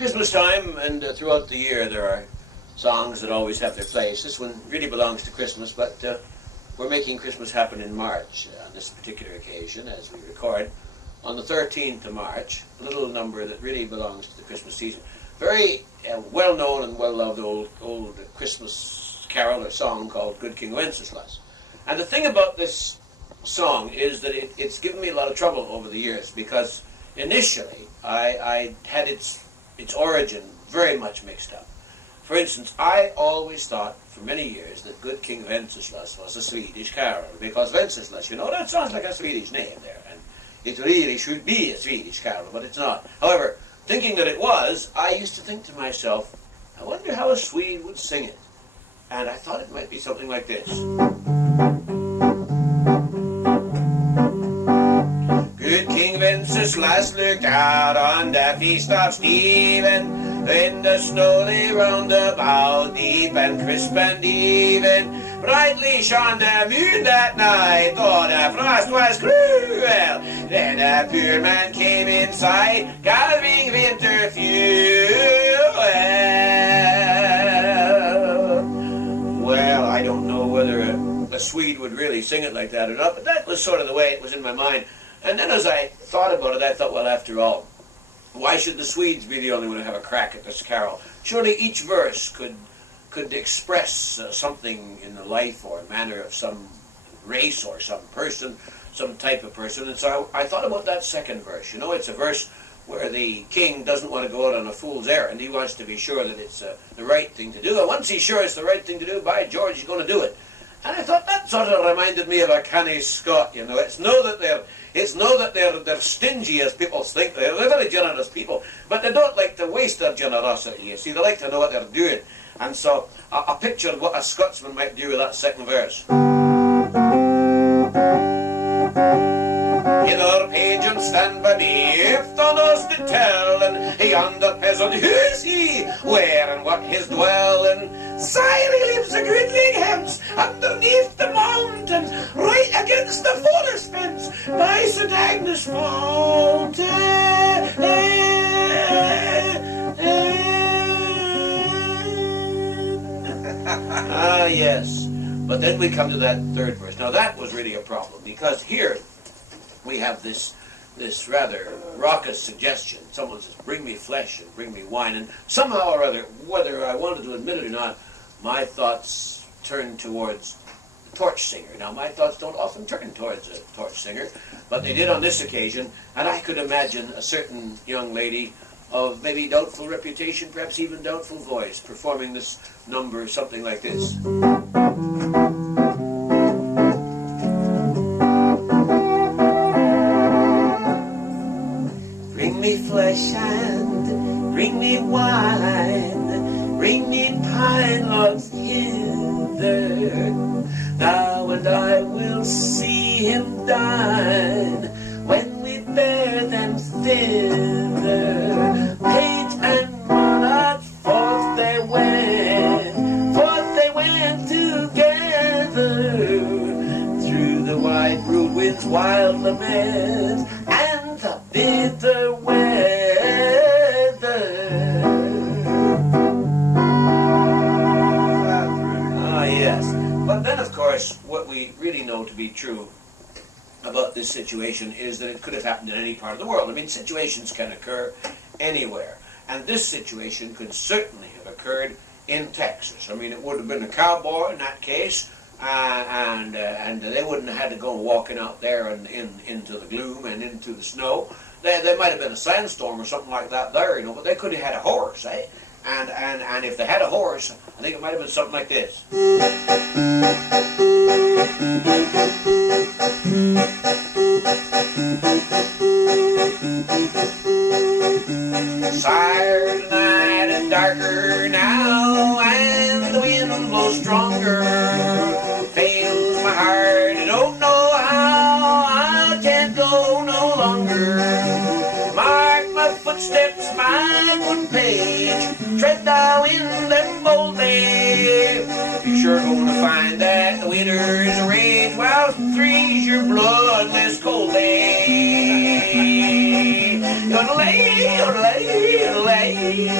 Christmas time and throughout the year there are songs that always have their place. This one really belongs to Christmas, but we're making Christmas happen in March on this particular occasion as we record on the 13th of March, a little number that really belongs to the Christmas season. Very well-known and well-loved old Christmas carol or song called Good King Wenceslas. And the thing about this song is that it's given me a lot of trouble over the years, because initially I had its origin very much mixed up. For instance, I always thought for many years that Good King Wenceslas was a Swedish carol, because Wenceslas, you know, that sounds like a Swedish name there, and it really should be a Swedish carol, but it's not. However, thinking that it was, I used to think to myself, I wonder how a Swede would sing it. And I thought it might be something like this. Good King Wenceslas looked out on the feast of Stephen, when the snow lay round about, deep and crisp and even. Brightly shone the moon that night, though the frost was cruel. Then a poor man came inside, gathering winter fuel. Well, I don't know whether a Swede would really sing it like that or not, but that was sort of the way it was in my mind. And then as I thought about it, I thought, well, after all, why should the Swedes be the only one to have a crack at this carol? Surely each verse could express something in the life or manner of some race or some person, some type of person. And so I thought about that second verse. You know, it's a verse where the king doesn't want to go out on a fool's errand. He wants to be sure that it's the right thing to do. And once he's sure it's the right thing to do, by George, he's going to do it. And I thought that sort of reminded me of a canny Scot, you know. It's no that they're stingy as people think. They're very generous people, but they don't like to waste their generosity, you see. They like to know what they're doing. And so I pictured what a Scotsman might do with that second verse. Hither, pageant, stand by me, if thou know'st to tell, and yonder peasant, who's he, where and what his dwelling? Sire, he lives a goodling hence, underneath the mountain, right against the forest fence, by St. Agnes' fountain. Ah, yes. But then we come to that third verse. Now that was really a problem, because here we have this rather raucous suggestion. Someone says, bring me flesh and bring me wine. And somehow or other, whether I wanted to admit it or not, my thoughts turned towards the torch singer. Now, my thoughts don't often turn towards a torch singer, but they did on this occasion. And I could imagine a certain young lady of maybe doubtful reputation, perhaps even doubtful voice, performing this number, something like this. Bring me flesh and bring me wine, bring me pine logs hither. Now and I will see him dine, when we bear them thither. Page and monarch, forth they went together, through the wide broad wind's wild lament, and the bitter weather. Ah, yes. But then, of course, what we really know to be true about this situation is that it could have happened in any part of the world. I mean, situations can occur anywhere. And this situation could certainly have occurred in Texas. I mean, it would have been a cowboy in that case, and they wouldn't have had to go walking out there and into the gloom and into the snow. There might have been a sandstorm or something like that there, you know, but they could have had a horse, eh? And if they had a horse, I think it might have been something like this. Sire, tonight is darker now, and the wind blows stronger. Fails my heart, I don't know how, I can't go no longer. Mark my footsteps, my good page, tread thou in them boldly. Be sure gonna find that the winter's rage while freeze your bloodless coldly. Yodelay, yodelay, yodelay.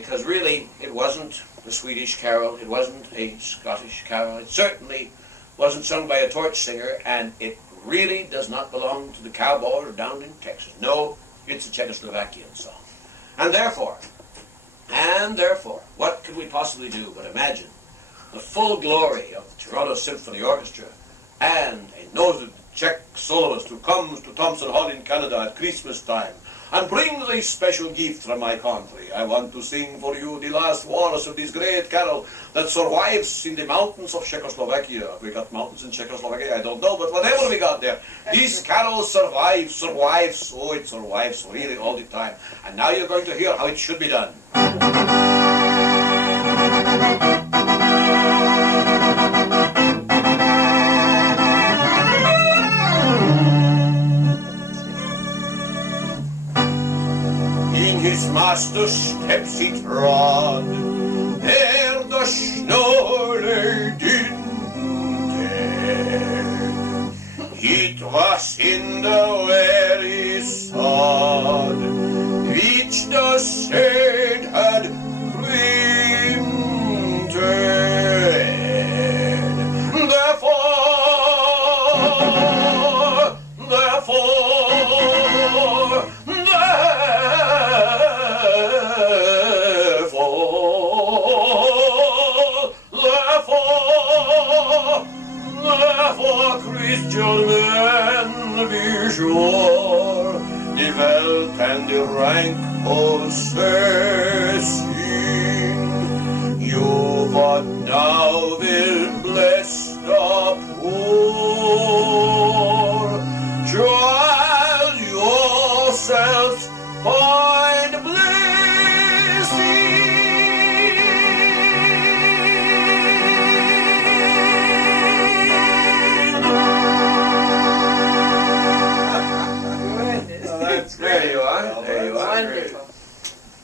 because really it wasn't a Swedish carol, it wasn't a Scottish carol, it certainly wasn't sung by a torch singer, and it really does not belong to the cowboys down in Texas. No, it's a Czechoslovakian song. And therefore, what could we possibly do but imagine the full glory of the Toronto Symphony Orchestra and a noted Czech soloist who comes to Thompson Hall in Canada at Christmas time and brings a special gift from my country. I want to sing for you the last verse of this great carol that survives in the mountains of Czechoslovakia. Have we got mountains in Czechoslovakia? I don't know, but whatever we got there, this carol survives, oh, it survives really all the time. And now you're going to hear how it should be done. His master's steps he trod, ere the snow lay dinted. It was in the very sod which the saint had printed. Therefore, Christian men, be sure, the wealth and the rank possessing, you but now will bless the poor, shall yourselves find blessing. There you are. There you are. Wonderful.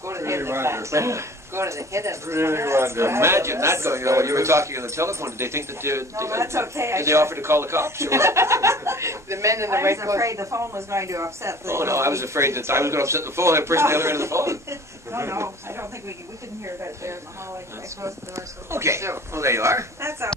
Go to the head of the class. Go to the head of the class. Imagine that going on when you were talking on the telephone. Did they think that No, that's okay. Did they offer to call the cops? Or what? The men in the I white was coat. afraid the phone was going to upset the... Oh no, I was afraid that I was going to upset the phone. The person on the other end of the phone. No, I don't think we couldn't hear that there in the hall. I closed the door. So Okay. Well, there you are. that's all.